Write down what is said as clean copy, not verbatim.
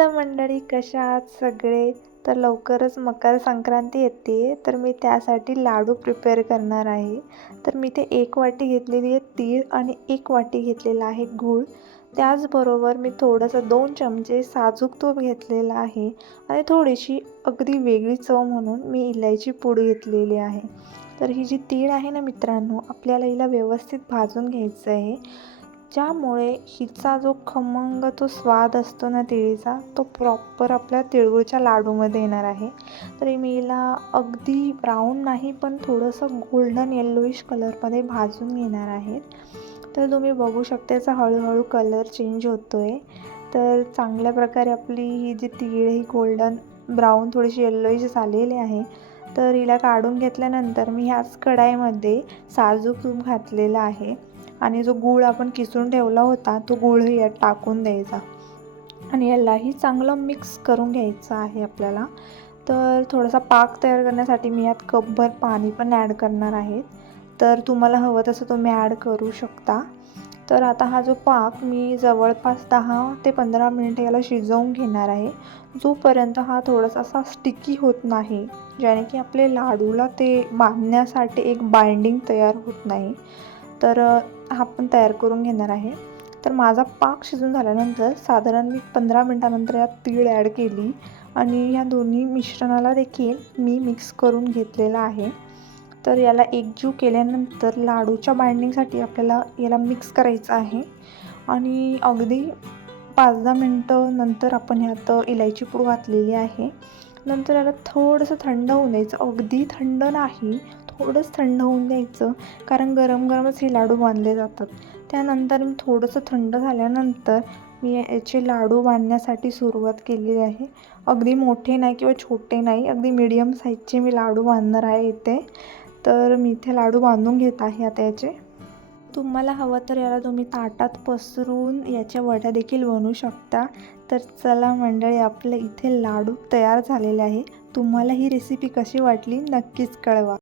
Hello मंडळी, कशा आहात सगळे? तर लवकरच मकर संक्रांती येते, तर मी त्यासाठी लाडू प्रिपेअर करणार आहे. तर मी ते 1 वाटी घेतलेली आहे तीळ आणि 1 वाटी घेतलेला आहे गूळ. त्याचबरोबर मी थोडंसं 2 चमचे साजूक तूप घेतलेलं आहे आणि थोडीशी अगदी वेगळी चव म्हणून मी इलायची पूड घेतलेली आहे. तर ही जी तीळ आहे ना मित्रांनो, आपल्याला हिला व्यवस्थित भाजून घ्यायचं आहे, ज्यामुळे हिचा जो खमंग तो स्वाद असतो ना तिळीचा, तो प्रॉपर आपल्या तिळगुळच्या लाडूमध्ये येणार आहे. तर मी हिला अगदी ब्राऊन नाही, पण थोडंसं गोल्डन येल्लोइश कलरमध्ये भाजून घेणार आहे. तर तुम्ही बघू शकता याचा हळूहळू कलर चेंज होतो आहे. तर चांगल्या प्रकारे आपली ही जी तीळ ही गोल्डन ब्राऊन थोडीशी येल्लोइश झालेली आहे. तर हिला काढून घेतल्यानंतर मी ह्याच कढाईमध्ये साजूक तूप घातलेलं आहे आणि जो गूळ आपण किसून ठेवला होता तो गूळही यात टाकून द्यायचा आणि यालाही चांगलं मिक्स करून घ्यायचं आहे आपल्याला. तर थोडासा पाक तयार करण्यासाठी मी यात कपभर पाणी पण ॲड करणार आहे. तर तुम्हाला हवं तसं तुम्ही ॲड करू शकता. तर आता हा जो पाक मी जवळपास 10 ते 15 मिनिटं याला शिजवून घेणार आहे, जोपर्यंत हा थोडासा असा स्टिकी होत नाही, ज्याने की आपले लाडूला ते बांधण्यासाठी एक बाइंडिंग तयार होत नाही. तर हा पण तयार करून घेणार आहे. तर माझा पाक शिजून झाल्यानंतर साधारण मी 15 मिनटानंतर यात तीळ ॲड केली आणि ह्या दोन्ही मिश्रणाला देखील मी मिक्स करून घेतलेलं आहे. तर याला एकजीव केल्यानंतर लाडूच्या बाइंडिंगसाठी आपल्याला याला मिक्स करायचं आहे आणि अगदी 5-10 मिनटं नंतर आपण ह्यात इलायची पूड घातलेली आहे. नंतर याला थोडंसं थंड होऊन द्यायचं, अगदी थंड नाही, थोडंच थंड होऊन द्यायचं, कारण गरम गरमच हे लाडू बांधले जातात. त्यानंतर मी थोडंसं थंड झाल्यानंतर मी याचे लाडू बांधण्यासाठी सुरुवात केलेली आहे. अगदी मोठे नाही किंवा छोटे नाही, अगदी मीडियम साईजचे मी लाडू बांधणार आहे इथे. तर मी इथे लाडू बांधून घेत आहे आता याचे. तुम्हाला हवं तर याला तुम्ही ताटात पसरून याच्या वड्या देखील बनवू शकता. तर चला मंडळी, आपले इथे लाडू तयार झालेले आहे. तुम्हाला ही रेसिपी कशी वाटली नक्कीच कळवा.